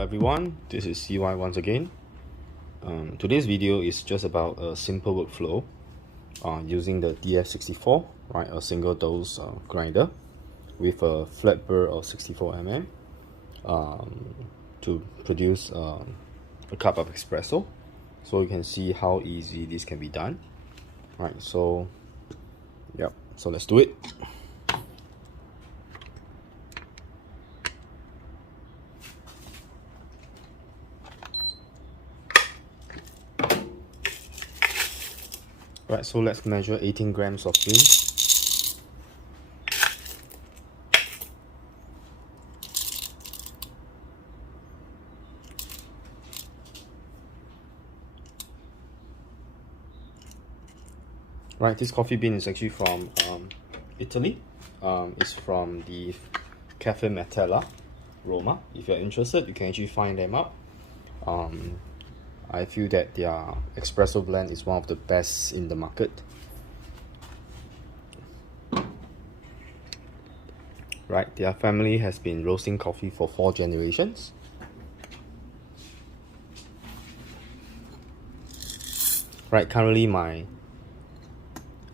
Hello everyone, this is CY once again. Today's video is just about a simple workflow using the DF64, right, a single dose grinder with a flat burr of 64 mm to produce a cup of espresso. So you can see how easy this can be done. Right, so let's do it. Right, so let's measure 18 grams of cream. Right, this coffee bean is actually from Italy. It's from the Cafe Metella, Roma. If you're interested, you can actually find them up. I feel that their espresso blend is one of the best in the market. Right, their family has been roasting coffee for 4 generations. Right, currently my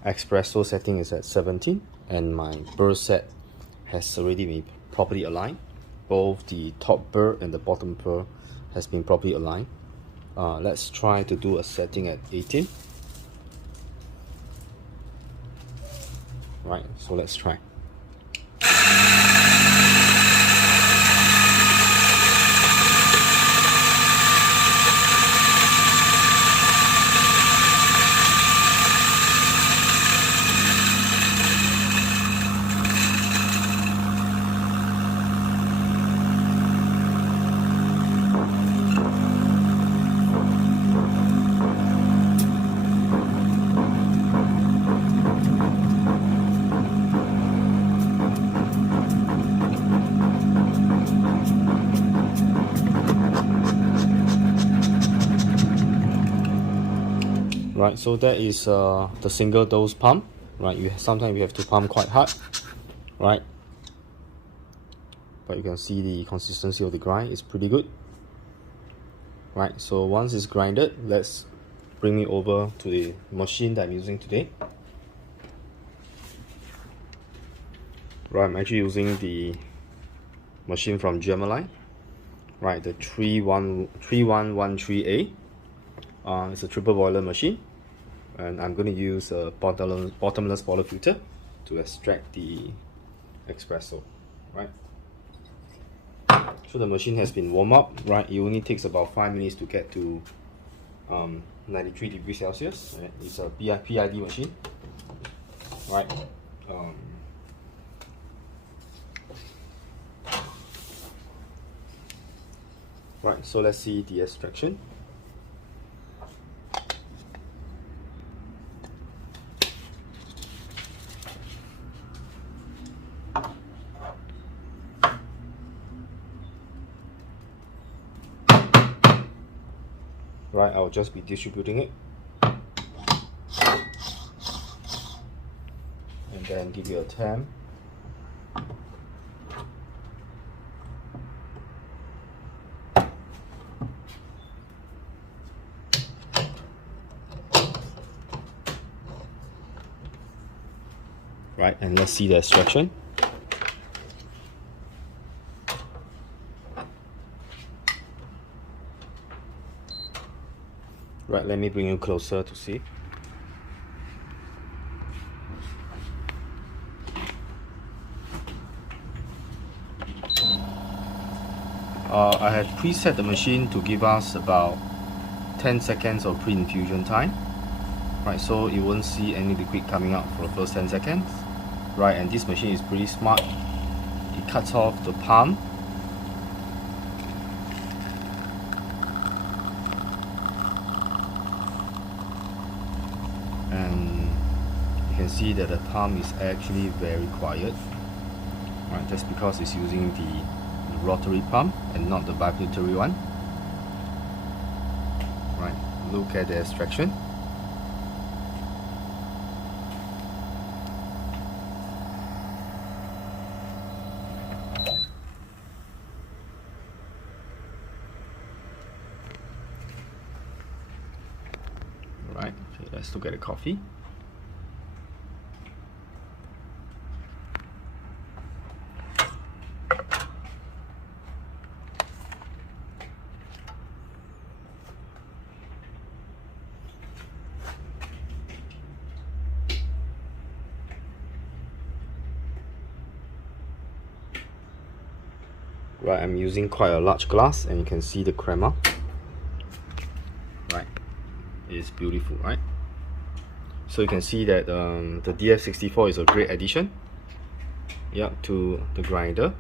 espresso setting is at 17 and my burr set has already been properly aligned. Both the top burr and the bottom burr has been properly aligned. Let's try to do a setting at 18. Right, so let's try. Right, so that is the single dose pump. Right, sometimes you have to pump quite hard, right? But you can see the consistency of the grind is pretty good. Right, so once it's grinded, let's bring it over to the machine that I'm using today. Right, I'm actually using the machine from Gemilai. Right, the 3113A. It's a triple boiler machine, and I'm going to use a bottomless boiler filter to extract the espresso. Right, so the machine has been warmed up. Right, it only takes about 5 minutes to get to 93 degrees Celsius. Right? It's a PID machine. Right. Right, so let's see the extraction. Right, I'll just be distributing it and then give you a temp. Right, and let's see the extraction. Right, let me bring you closer to see. I had preset the machine to give us about 10 seconds of pre-infusion time. Right, so you won't see any liquid coming out for the first 10 seconds. Right, and this machine is pretty smart. It cuts off the pump. And you can see that the pump is actually very quiet. Right, that's because it's using the rotary pump and not the vibratory one. Right, look at the extraction. Let's look at the coffee. Right, I'm using quite a large glass, and you can see the crema. Right, it's beautiful, right? So you can see that the DF64 is a great addition, to the grinder,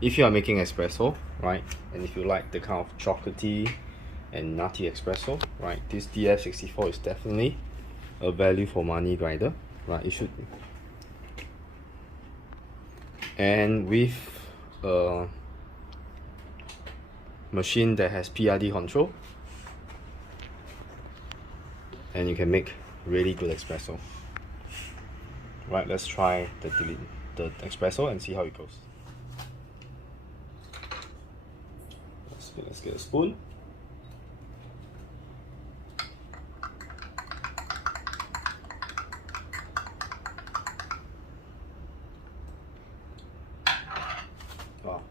if you are making espresso, right, and if you like the kind of chocolatey and nutty espresso, right, this DF64 is definitely a value for money grinder, right? It should, and with a machine that has PID control, and you can make really good espresso. Right, let's try the espresso and see how it goes. Let's get a spoon. Wow.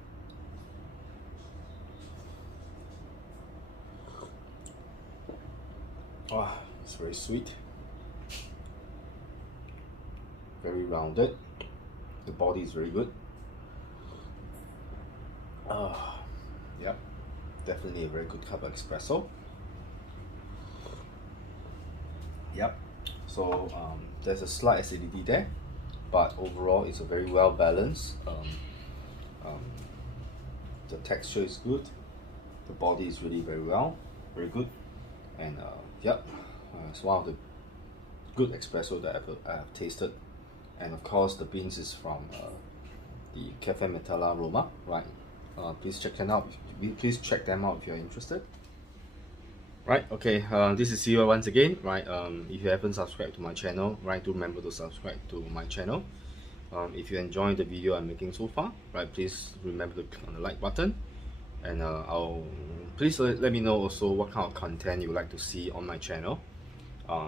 Wow, it's very sweet. Very rounded. The body is very good. Yep, definitely a very good cup of espresso. Yep. So there's a slight acidity there, but overall it's a very well balanced. The texture is good. The body is really very good, and yep, it's one of the good espresso that I have tasted. And of course, the beans is from the Cafe Metalla Roma, right? Please check them out. Please check them out if you're interested. Right. Okay. This is CEO once again. Right. If you haven't subscribed to my channel, right, do remember to subscribe to my channel. If you enjoyed the video I'm making so far, right, please remember to click on the like button, and please let me know also what kind of content you would like to see on my channel.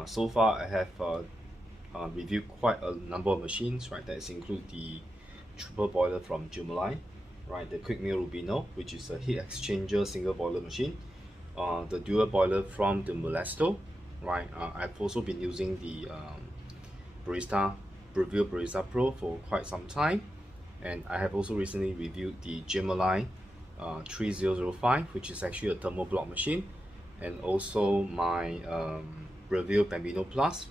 So far, I have reviewed quite a number of machines, right? That include the triple boiler from Gemilai, right? The quick mill Rubino, which is a heat exchanger single boiler machine. The dual boiler from the Molesto, right? I've also been using the Breville Barista Pro for quite some time, and I have also recently reviewed the Gemilai 3005, which is actually a thermal block machine, and also my Breville Bambino Plus,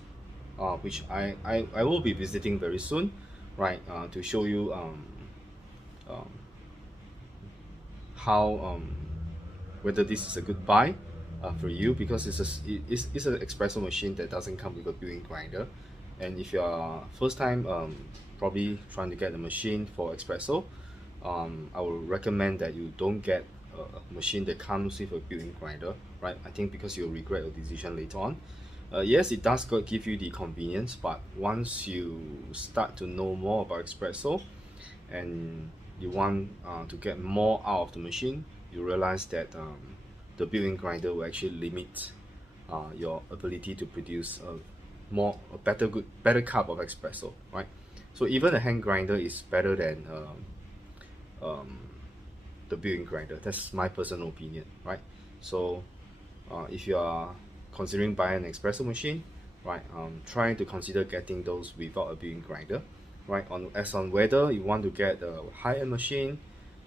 which I will be visiting very soon, right, to show you how whether this is a good buy for you, because it's an espresso machine that doesn't come with a built-in grinder. And if you are first time probably trying to get a machine for espresso, I would recommend that you don't get a machine that comes with a built-in grinder, right? I think because you'll regret your decision later on. Yes, it does give you the convenience, but once you start to know more about espresso and you want to get more out of the machine, you realize that the built-in grinder will actually limit your ability to produce a better cup of espresso, right? So even a hand grinder is better than the built-in grinder. That's my personal opinion, right? So if you are considering buying an espresso machine, right, try to consider getting those without a built-in grinder, right? As on whether you want to get a high-end machine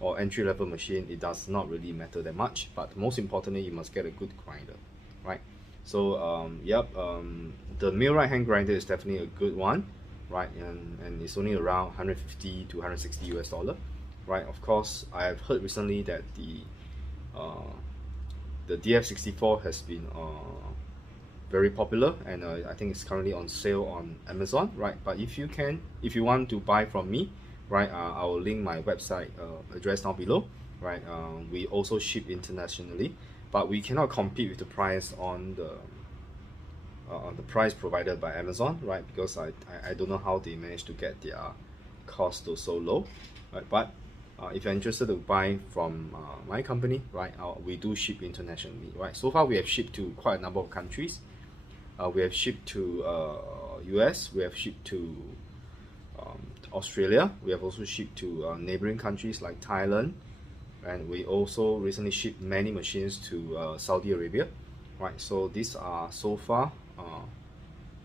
or entry-level machine, it does not really matter that much, but most importantly, you must get a good grinder, right? So the millwright hand grinder is definitely a good one, right? And it's only around 150 to 160 US dollar, right? Of course, I have heard recently that the DF64 has been very popular, and I think it's currently on sale on Amazon, right? But if you want to buy from me, right, I will link my website address down below, right? We also ship internationally, but we cannot compete with the price on the price provided by Amazon, right? Because I don't know how they managed to get their cost to so low, right? But if you're interested to buy from my company, right, we do ship internationally, right? So far we have shipped to quite a number of countries, We have shipped to US, we have shipped to Australia, we have also shipped to neighboring countries like Thailand, and we also recently shipped many machines to Saudi Arabia, right? So these are so far.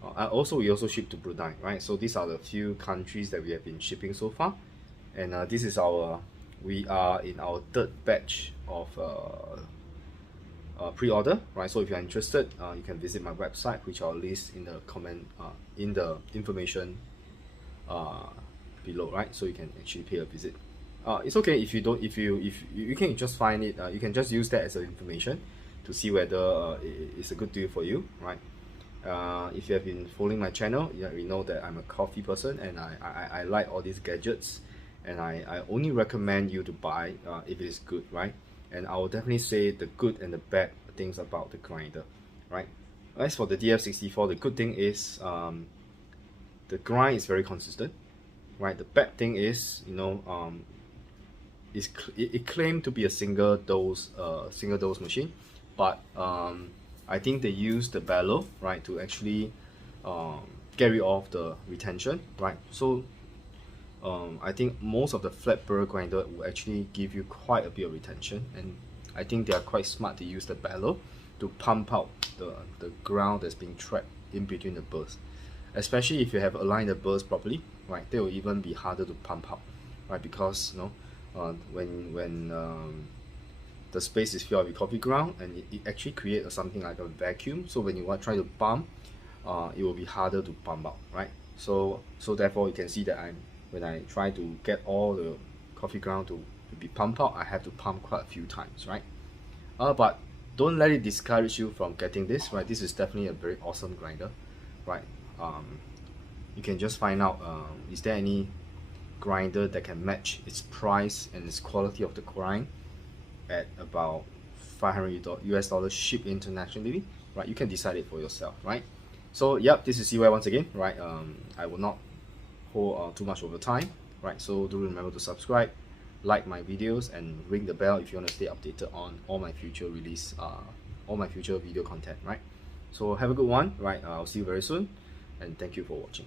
We also ship to Brunei, right? So these are the few countries that we have been shipping so far, and this is we are in our third batch of pre-order, right? So if you're interested, you can visit my website, which I'll list in the in the information below, right? So you can actually pay a visit. It's okay if you don't, if you can just find it, you can just use that as information to see whether it's a good deal for you, right? If you have been following my channel, you know that I'm a coffee person, and I like all these gadgets, and I only recommend you to buy if it is good, right? And I will definitely say the good and the bad things about the grinder, right? As for the DF64, the good thing is the grind is very consistent, right? The bad thing is, you know, it claimed to be a single dose machine, but I think they use the bellow, right, to actually get rid of the retention, right? So I think most of the flat burr grinder will actually give you quite a bit of retention, and I think they are quite smart to use the bellow to pump out the ground that's being trapped in between the burrs. Especially if you have aligned the burrs properly, right, they will even be harder to pump out, right? Because you know, when the space is filled with coffee ground, and it actually creates something like a vacuum. So when you want to try to pump, it will be harder to pump out, right? So therefore you can see that when I try to get all the coffee ground to be pumped out, I have to pump quite a few times, right? But don't let it discourage you from getting this, right? This is definitely a very awesome grinder, right? You can just find out is there any grinder that can match its price and its quality of the grind at about $500 US shipped internationally, right? You can decide it for yourself, right? So yep, this is CY once again, right? I will not hold too much over time, right? So do remember to subscribe, like my videos, and ring the bell if you want to stay updated on all my future release, all my future video content, right? So have a good one, right? I'll see you very soon, and thank you for watching.